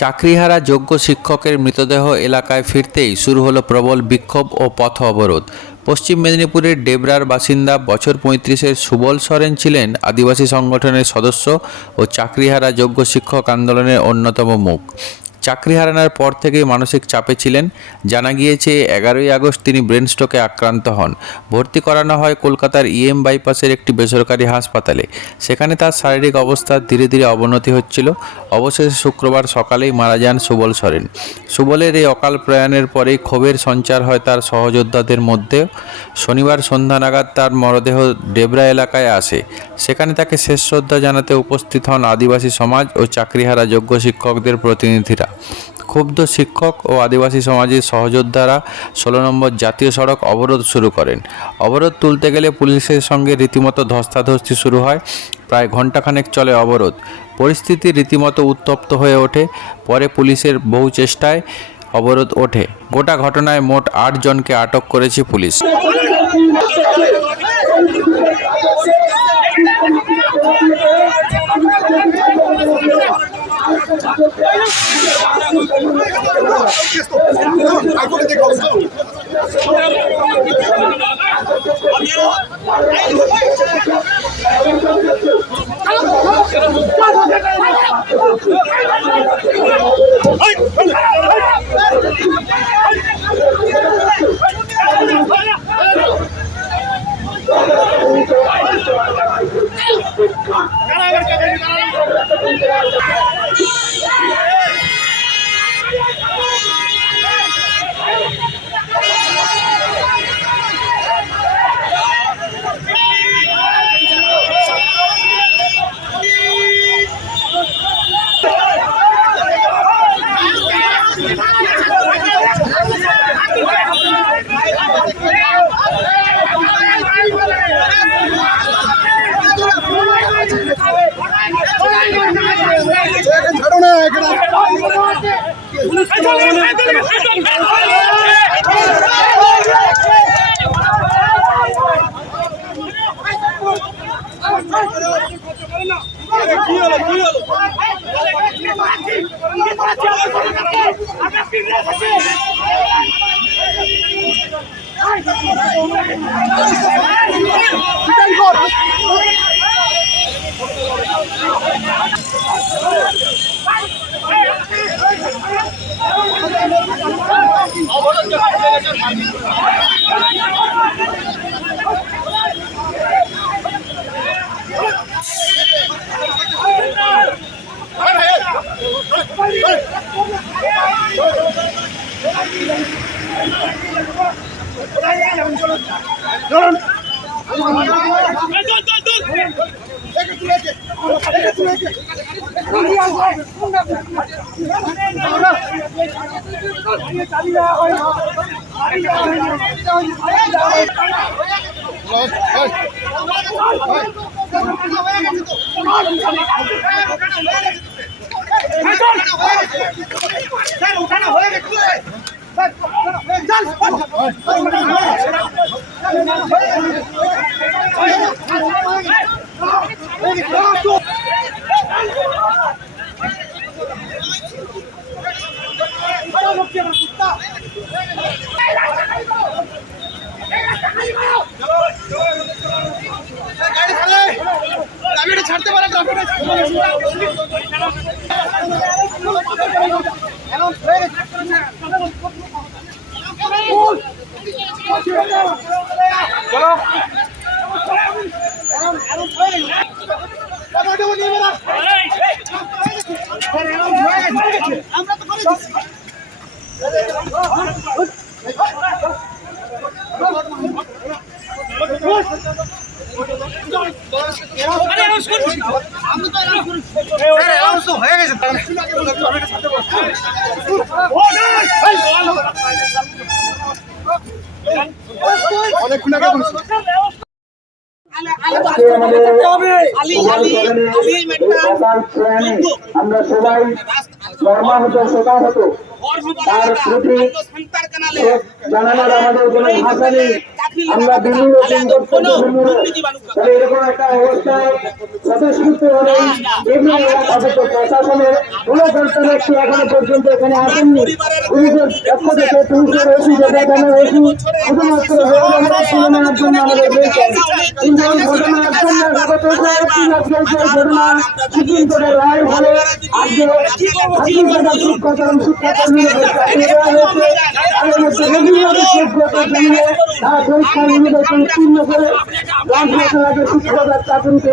চাকরিহারা যোগ্য শিক্ষকের মৃতদেহ এলাকায় ফিরতেই শুরু হলো প্রবল বিক্ষোভ ও পথ অবরোধ। পশ্চিম মেদিনীপুরের ডেবরার বাসিন্দা বছর ৩৫-এর সুবল সরেন ছিলেন আদিবাসী সংগঠনের সদস্য ও চাকরিহারা যোগ্য শিক্ষক আন্দোলনের অন্যতম মুখ। চাকরি হারানোর পর থেকেই মানসিক চাপে ছিলেন। জানা গিয়েছে ১১ই আগস্ট তিনি ব্রেন স্ট্রোকে আক্রান্ত হন। ভর্তি করানো হয় কলকাতার বাইপাসের একটি বেসরকারি হাসপাতালে। সেখানে তার শারীরিক অবস্থার ধীরে ধীরে অবনতি হচ্ছিল। অবশেষে শুক্রবার সকালেই মারা যান সুবল সরেন। সুবলের এই অকাল প্রয়াণের পরেই ক্ষোভের সঞ্চার হয় তার সহযোদ্ধাদের মধ্যে। শনিবার সন্ধ্যা নাগাদ তার মরদেহ ডেবরা এলাকায় আসে। সেখানে তাকে শেষ শ্রদ্ধা জানাতে উপস্থিত হন আদিবাসী সমাজ ও চাকরিহারা যোগ্য শিক্ষকদের প্রতিনিধিরা। ক্ষুব্ধ শিক্ষক ও আদিবাসী সমাজের সহযোদ্ধারা ১৬ নম্বর জাতীয় সড়ক অবরোধ শুরু করেন। অবরোধ তুলতে গেলে পুলিশের সঙ্গে রীতিমতো ধস্তাধস্তি শুরু হয়। প্রায় ঘণ্টাখানেক চলে অবরোধ। পরিস্থিতি রীতিমতো উত্তপ্ত হয়ে ওঠে। পরে পুলিশের বহু চেষ্টায় অবরোধ ওঠে। গোটা ঘটনায় মোট ৮ জনকে আটক করেছে পুলিশ। ছাড়তে পারে আমরা তো করে আমরা সবাই মর্মাহত শোকাহত। তার প্রতি জানানোর আমাদের কোনো ভাষা নেই। আমরা বিভিন্ন তাহলে এরকম একটা অবস্থায় স্বতঃস্ফূর্তভাবে বিভিন্ন অথচ প্রশাসনের কোনো দর্শন ব্যক্তি এখনো পর্যন্ত এখানে আসেননি। পুলিশের পক্ষ থেকে পুলিশের ওসি যেখানে ওসি শুধুমাত্র নেওয়ার জন্য আমাদের রয়েছেন, কিন্তু এই ঘটনার জন্য গত 6 ঘটনা সুপ্রিম কোর্টের রায়ের ফলে আজকে 25,000 শিক্ষক এবং শিক্ষাকর্মীদের চাকরি দেওয়া হয়েছে। তাদের মধ্যে বিভিন্ন যোগ্যতা জানিয়ে তারা পরীক্ষা নিবেদন উত্তীর্ণ করে 10 বছর আগে শিক্ষকতার চাকরিতে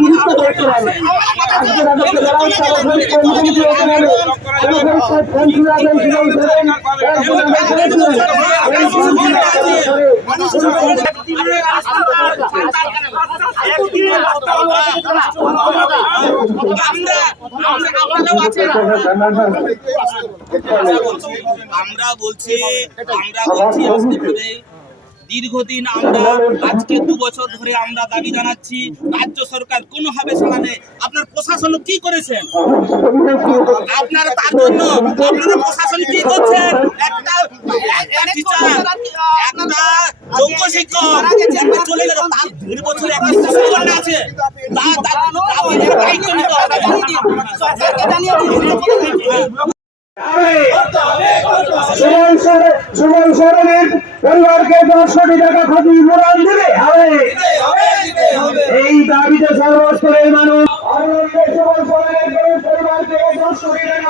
নিযুক্ত করেছিলেন। আজকে তাদেরকে লড়াই তারা পরীক্ষায় মুখোমুখি হতে হবে। কোনো পরীক্ষায় ফোনচুরা হয়েছিলেন ধরেন আমরা বলছি আজকে করে দীর্ঘদিন আমরা আজকে 2 বছর ধরে আমরা দাবি জানাচ্ছি, রাজ্য সরকার কোনোভাবে সাড়া নেই। আপনার প্রশাসন কি করেছেন? আপনারা তার জন্য আপনারা প্রশাসন কি করছেন? একটা টিচার, একটা যোগ্য শিক্ষক চলে গেল, তার 2 বছর একটা শিক্ষক আছে, তার দায়িত্ব নিতে হবে। সরকারকে জানিয়ে দিন। সুমন সরেনের পরিবারকে 10 কোটি টাকা ক্ষতিপূরণ দিতে হবে। এই দাবিতে সর্বস্তরের মানুষ সুমন সরেনের পরিবারকে 10 কোটি টাকা